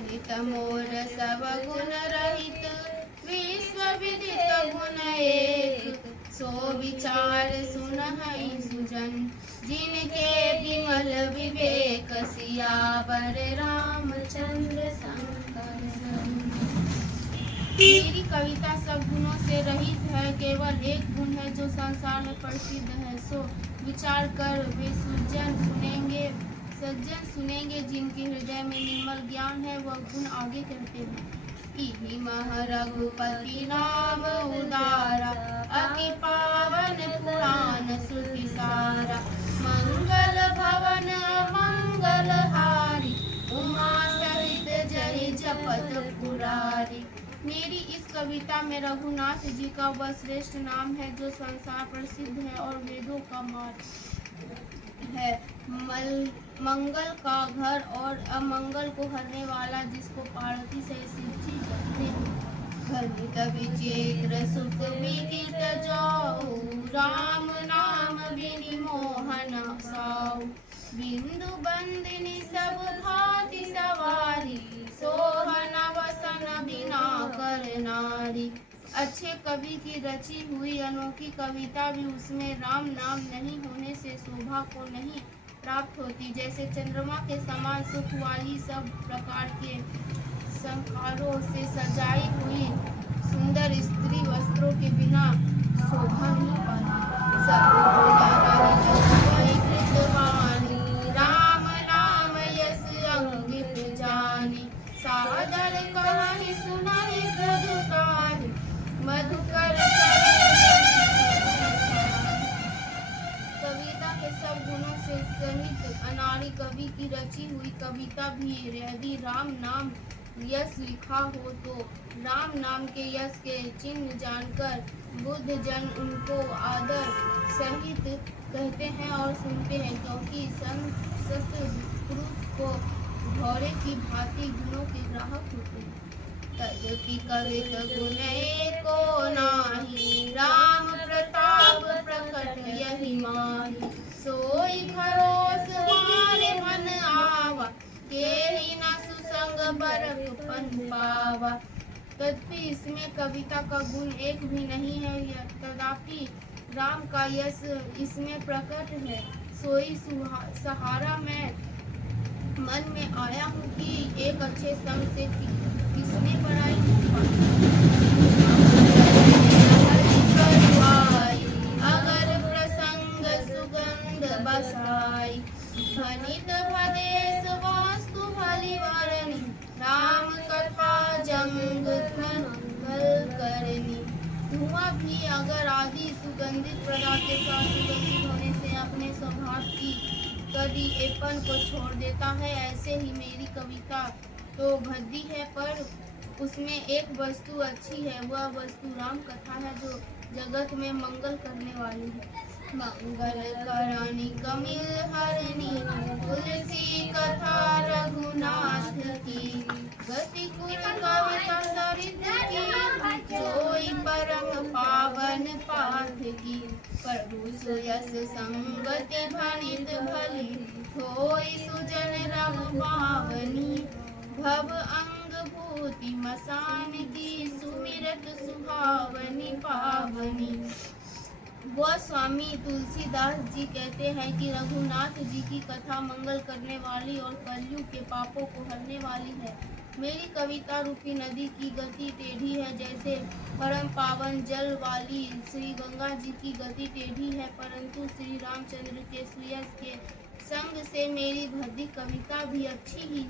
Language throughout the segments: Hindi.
अनित मोर सब गुण रहित विश्व विदित गुण एक सो विचार सुनहि सुजन जिनके विमल विवेक सियावर रामचंद्र शंकर सन। मेरी कविता सब गुणों से रहित है, केवल एक गुण है जो संसार में प्रसिद्ध है, सो विचार कर वे सज्जन सुनेंगे जिनके हृदय में निर्मल ज्ञान है। वह गुण आगे कहते हैं। इहि मह रघुपति नाम उदारा अति पावन पुराण श्रुति सारा मंगल भवन मंगल हारी उमा सहित जय जपत पुरारी। मेरी इस कविता में रघुनाथ जी का वह श्रेष्ठ नाम है जो संसार प्रसिद्ध है और वेदों का मार्ग है। मंगल का घर और अमंगल को हरने वाला, जिसको पार्वती से शिवजी कहते हैं। घनित विचित्र सुख विदित जाऊ राम नाम बिनि मोहन साऊ बिंदु बंदिनी सब भांति सवारी सोहन वसन बिना कर नारी। अच्छे कवि की रची हुई अनोखी कविता भी उसमें राम नाम नहीं होने से शोभा को नहीं प्राप्त होती। जैसे चंद्रमा के समान सुख वाली सब प्रकार के संस्कारों से सजाई हुई सुंदर स्त्री वस्त्रों के बिना शोभा नहीं पाती। राम नाम यस अंगित जानी सादर कहानी सुनाई प्रभुकारी मधुकर। कविता के सब गुणों से सहित अनाड़ी कवि की रची हुई कविता भी यदि राम नाम यश लिखा हो तो राम नाम के यश के चिन्ह जानकर बुद्ध जन उनको आदर सहित कहते हैं और सुनते हैं, क्योंकि संत पुरुष को घोड़े की भांति गुणों के ग्राहक होते हैं। तदपि कवित गुण एको नाही राम प्रताप प्रकट यही माही सोई भरोस मारे मन आवा केहि न सुसंग बरक पन पावा। तदपि इसमें कविता का गुण एक भी नहीं है, तथापि राम का यश इसमें प्रकट है। सोई सहारा मैं मन में आया हूँ कि एक अच्छे संग से किसने बड़ाई अगर प्रसंग सुगंध बसाई घनित भदेश वास्तु भली वरणी राम कथा जंग मंगल करनी। धुआं भी अगर आदि सुगंधित पदार्थ के साथ सुगंधित होने से अपने स्वभाव की कड़वीपन को छोड़ देता है, ऐसे ही मेरी कविता तो भद्दी है पर उसमें एक वस्तु अच्छी है। वह वस्तु राम कथा है जो जगत में मंगल करने वाली है। मंगल करानी कमिल हरणी तुलसी कथा रघुनाथ की गति कुल कविता सरित की जोई परम पावन पाठ की प्रभु सुयस संगति भनित भली होई सुजन रघु पावनी भव अंग भूति मसान की सुमिरत सुहावनी पावनी। वह स्वामी तुलसीदास जी कहते हैं कि रघुनाथ जी की कथा मंगल करने वाली और कलयुग के पापों को हरने वाली है। मेरी कविता रूपी नदी की गति टेढ़ी है, जैसे परम पावन जल वाली श्री गंगा जी की गति टेढ़ी है, परंतु श्री रामचंद्र के सुयस के संग से मेरी भद्दी कविता भी अच्छी ही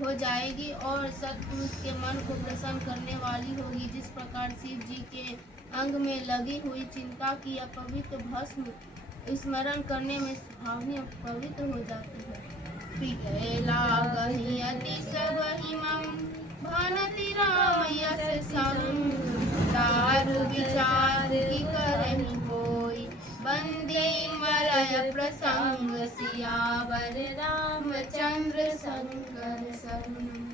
हो जाएगी और सत्पुरुष के मन को प्रसन्न करने वाली होगी। जिस प्रकार शिव जी के अंग में लगी हुई चिंता की अपवित्र भस्म स्मरण करने में सुहावनी पवित्र हो जाती है। प्रिय लागहि अति सबहि मम भानति राम यस संग दारु विचार की करहि होई बंदी मलय प्रसंग सियावर रामचंद्र शंकर शरण।